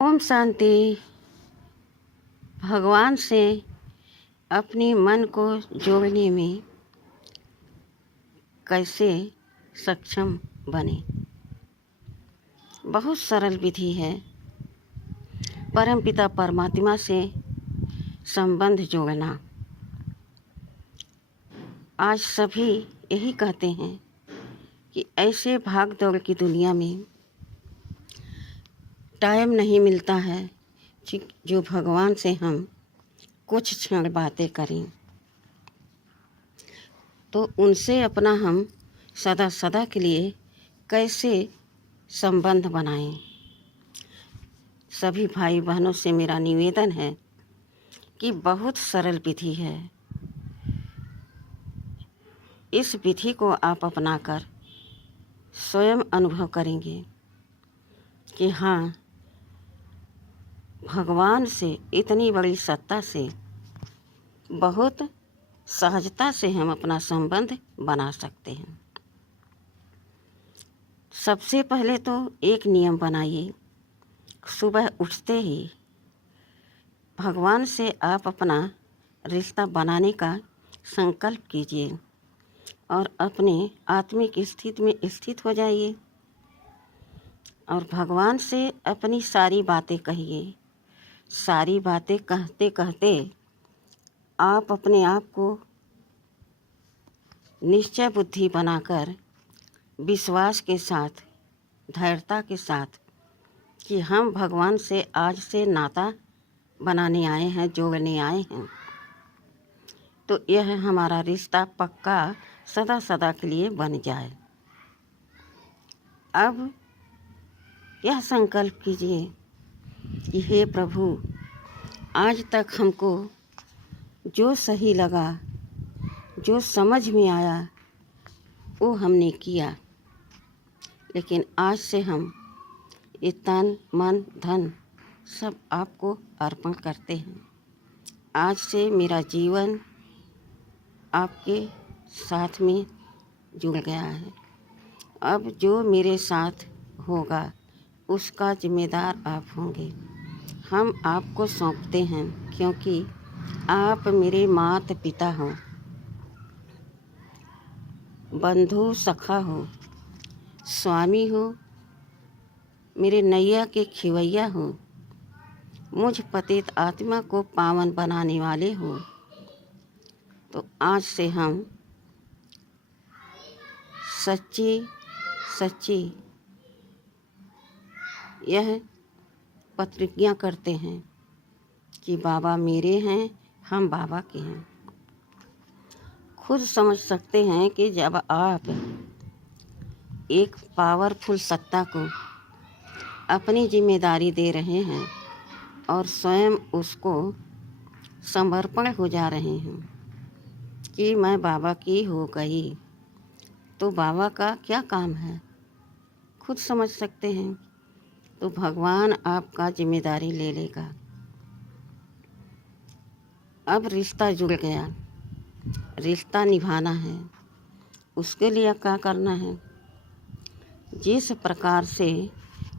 ओम शांति। भगवान से अपने मन को जोड़ने में कैसे सक्षम बने। बहुत सरल विधि है। परमपिता परमात्मा से संबंध जोड़ना। आज सभी यही कहते हैं कि ऐसे भाग दौड़ की दुनिया में टाइम नहीं मिलता है जो भगवान से हम कुछ क्षण बातें करें, तो उनसे अपना हम सदा सदा के लिए कैसे संबंध बनाएं। सभी भाई बहनों से मेरा निवेदन है कि बहुत सरल विधि है। इस विधि को आप अपनाकर स्वयं अनुभव करेंगे कि हाँ, भगवान से इतनी बड़ी सत्ता से बहुत सहजता से हम अपना संबंध बना सकते हैं। सबसे पहले तो एक नियम बनाइए। सुबह उठते ही भगवान से आप अपना रिश्ता बनाने का संकल्प कीजिए और अपने आत्मिक स्थिति में स्थित हो जाइए और भगवान से अपनी सारी बातें कहिए। सारी बातें कहते कहते आप अपने आप को निश्चय बुद्धि बनाकर विश्वास के साथ, धैर्यता के साथ कि हम भगवान से आज से नाता बनाने आए हैं, जोड़ने आए हैं, तो यह हमारा रिश्ता पक्का सदा सदा के लिए बन जाए। अब यह संकल्प कीजिए कि हे प्रभु, आज तक हमको जो सही लगा, जो समझ में आया, वो हमने किया, लेकिन आज से हम ये तन मन धन सब आपको अर्पण करते हैं। आज से मेरा जीवन आपके साथ में जुड़ गया है। अब जो मेरे साथ होगा उसका जिम्मेदार आप होंगे। हम आपको सौंपते हैं क्योंकि आप मेरे माता पिता हो, बंधु सखा हो, स्वामी हो, मेरे नैया के खिवैया हो, मुझ पतित आत्मा को पावन बनाने वाले हो। तो आज से हम सच्ची सच्ची यह प्रतिज्ञा करते हैं कि बाबा मेरे हैं, हम बाबा के हैं। खुद समझ सकते हैं कि जब आप एक पावरफुल सत्ता को अपनी जिम्मेदारी दे रहे हैं और स्वयं उसको समर्पण हो जा रहे हैं कि मैं बाबा की हो गई, तो बाबा का क्या काम है, खुद समझ सकते हैं। तो भगवान आपका जिम्मेदारी ले लेगा। अब रिश्ता जुड़ गया, रिश्ता निभाना है। उसके लिए क्या करना है? जिस प्रकार से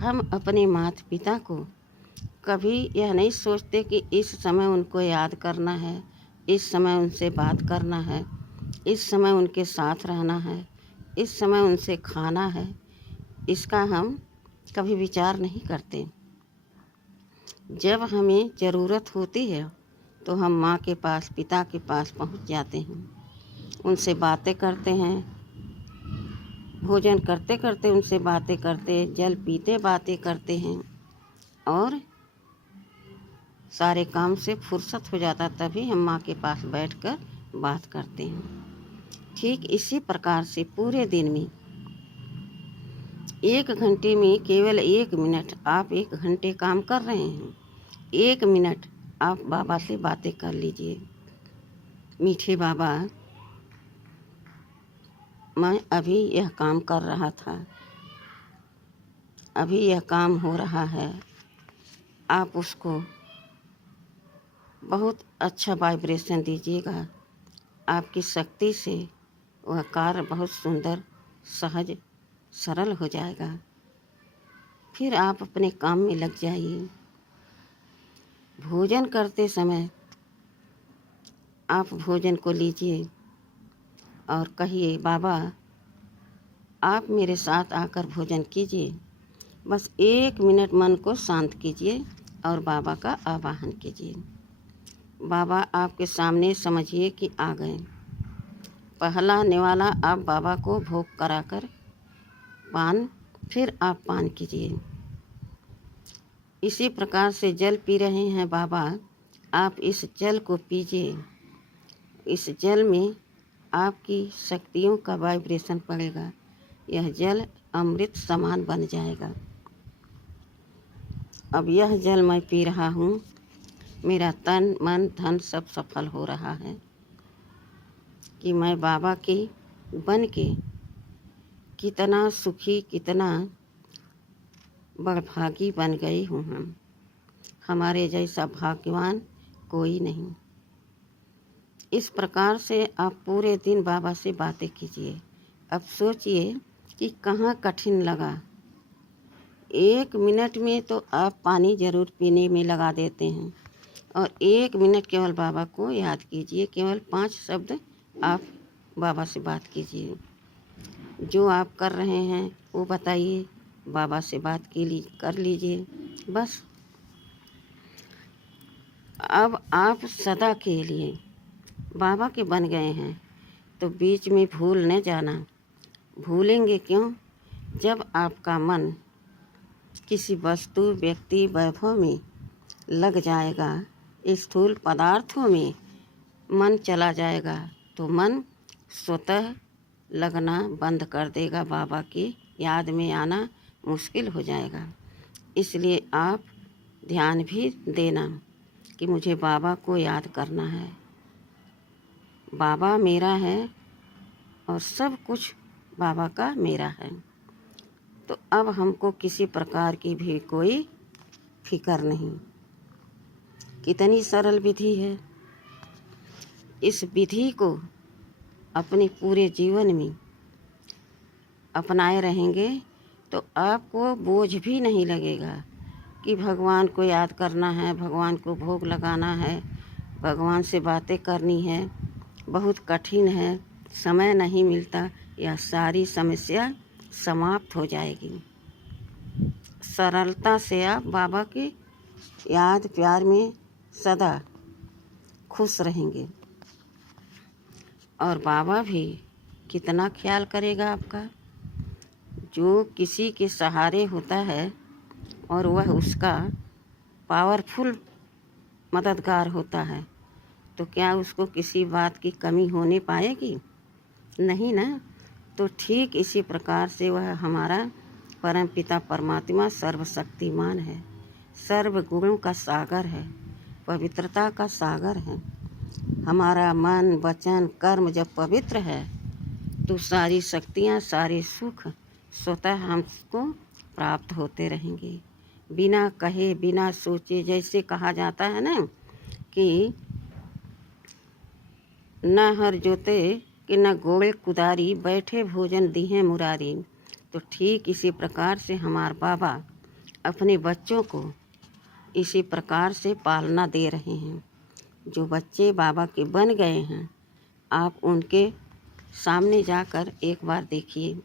हम अपने माता पिता को कभी यह नहीं सोचते कि इस समय उनको याद करना है, इस समय उनसे बात करना है, इस समय उनके साथ रहना है, इस समय उनसे खाना है, इसका हम कभी विचार नहीं करते। जब हमें ज़रूरत होती है तो हम माँ के पास, पिता के पास पहुँच जाते हैं, उनसे बातें करते हैं, भोजन करते करते उनसे बातें करते, जल पीते बातें करते हैं और सारे काम से फुर्सत हो जाता, तभी हम माँ के पास बैठकर बात करते हैं। ठीक इसी प्रकार से पूरे दिन में 1 घंटे में केवल 1 मिनट आप 1 घंटे काम कर रहे हैं, 1 मिनट आप बाबा से बातें कर लीजिए। मीठे बाबा, मैं अभी यह काम कर रहा था, अभी यह काम हो रहा है। आप उसको बहुत अच्छा वाइब्रेशन दीजिएगा। आपकी शक्ति से वह कार्य बहुत सुंदर, सहज, सरल हो जाएगा। फिर आप अपने काम में लग जाइए। भोजन करते समय आप भोजन को लीजिए और कहिए, बाबा आप मेरे साथ आकर भोजन कीजिए। बस 1 मिनट मन को शांत कीजिए और बाबा का आवाहन कीजिए। बाबा आपके सामने समझिए कि आ गए। पहला निवाला आप बाबा को भोग कराकर पान, फिर आप पान कीजिए। इसी प्रकार से जल पी रहे हैं बाबा, आप इस जल को पीजिए। इस जल में आपकी शक्तियों का वाइब्रेशन पड़ेगा। यह जल अमृत समान बन जाएगा। अब यह जल मैं पी रहा हूँ, मेरा तन मन धन सब सफल हो रहा है कि मैं बाबा की बन के कितना सुखी, कितना बड़भागी बन गई हूँ। हमारे जैसा भाग्यवान कोई नहीं। इस प्रकार से आप पूरे दिन बाबा से बातें कीजिए। अब सोचिए कि कहाँ कठिन लगा। 1 मिनट में तो आप पानी ज़रूर पीने में लगा देते हैं और 1 मिनट केवल बाबा को याद कीजिए। केवल 5 शब्द आप बाबा से बात कीजिए। जो आप कर रहे हैं वो बताइए, बाबा से बात कर लीजिए। बस अब आप सदा के लिए बाबा के बन गए हैं, तो बीच में भूल न जाना। भूलेंगे क्यों? जब आपका मन किसी वस्तु, व्यक्ति, वैभव में लग जाएगा, स्थूल पदार्थों में मन चला जाएगा, तो मन स्वतः लगना बंद कर देगा। बाबा की याद में आना मुश्किल हो जाएगा। इसलिए आप ध्यान भी देना कि मुझे बाबा को याद करना है। बाबा मेरा है और सब कुछ बाबा का मेरा है। तो अब हमको किसी प्रकार की भी कोई फिक्र नहीं। कितनी सरल विधि है। इस विधि को अपने पूरे जीवन में अपनाए रहेंगे तो आपको बोझ भी नहीं लगेगा कि भगवान को याद करना है, भगवान को भोग लगाना है, भगवान से बातें करनी है, बहुत कठिन है, समय नहीं मिलता। यह सारी समस्या समाप्त हो जाएगी। सरलता से आप बाबा की याद प्यार में सदा खुश रहेंगे और बाबा भी कितना ख्याल करेगा आपका। जो किसी के सहारे होता है और वह उसका पावरफुल मददगार होता है, तो क्या उसको किसी बात की कमी होने पाएगी? नहीं ना। तो ठीक इसी प्रकार से वह हमारा परम पिता परमात्मा सर्वशक्तिमान है, सर्व गुणों का सागर है, पवित्रता का सागर है। हमारा मन, वचन, कर्म जब पवित्र है तो सारी शक्तियाँ, सारे सुख स्वतः हमको प्राप्त होते रहेंगे, बिना कहे, बिना सोचे। जैसे कहा जाता है ना कि न हर जोते कि न गोड़े कुदारी, बैठे भोजन दीहें मुरारी। तो ठीक इसी प्रकार से हमारे बाबा अपने बच्चों को इसी प्रकार से पालना दे रहे हैं। जो बच्चे बाबा के बन गए हैं, आप उनके सामने जाकर एक बार देखिए।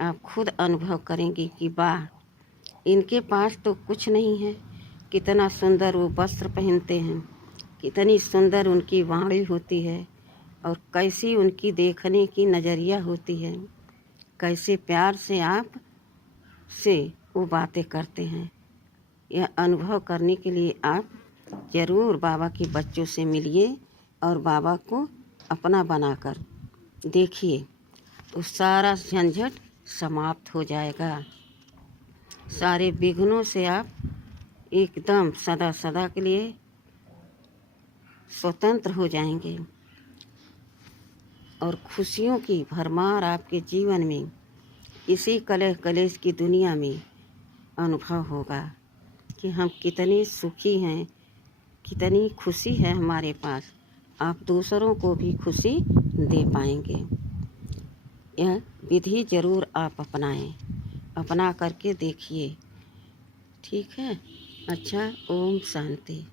आप खुद अनुभव करेंगे कि वाह, इनके पास तो कुछ नहीं है। कितना सुंदर वो वस्त्र पहनते हैं, कितनी सुंदर उनकी वाणी होती है और कैसी उनकी देखने की नज़रिया होती है। कैसे प्यार से आप से वो बातें करते हैं। यह अनुभव करने के लिए आप ज़रूर बाबा के बच्चों से मिलिए और बाबा को अपना बनाकर देखिए, तो सारा झंझट समाप्त हो जाएगा। सारे विघ्नों से आप एकदम सदा सदा के लिए स्वतंत्र हो जाएंगे और खुशियों की भरमार आपके जीवन में, इसी कलेश कलेश की दुनिया में अनुभव होगा कि हम कितने सुखी हैं, कितनी खुशी है हमारे पास। आप दूसरों को भी खुशी दे पाएंगे। यह विधि ज़रूर आप अपनाएं, अपना करके देखिए। ठीक है? अच्छा, ओम शांति।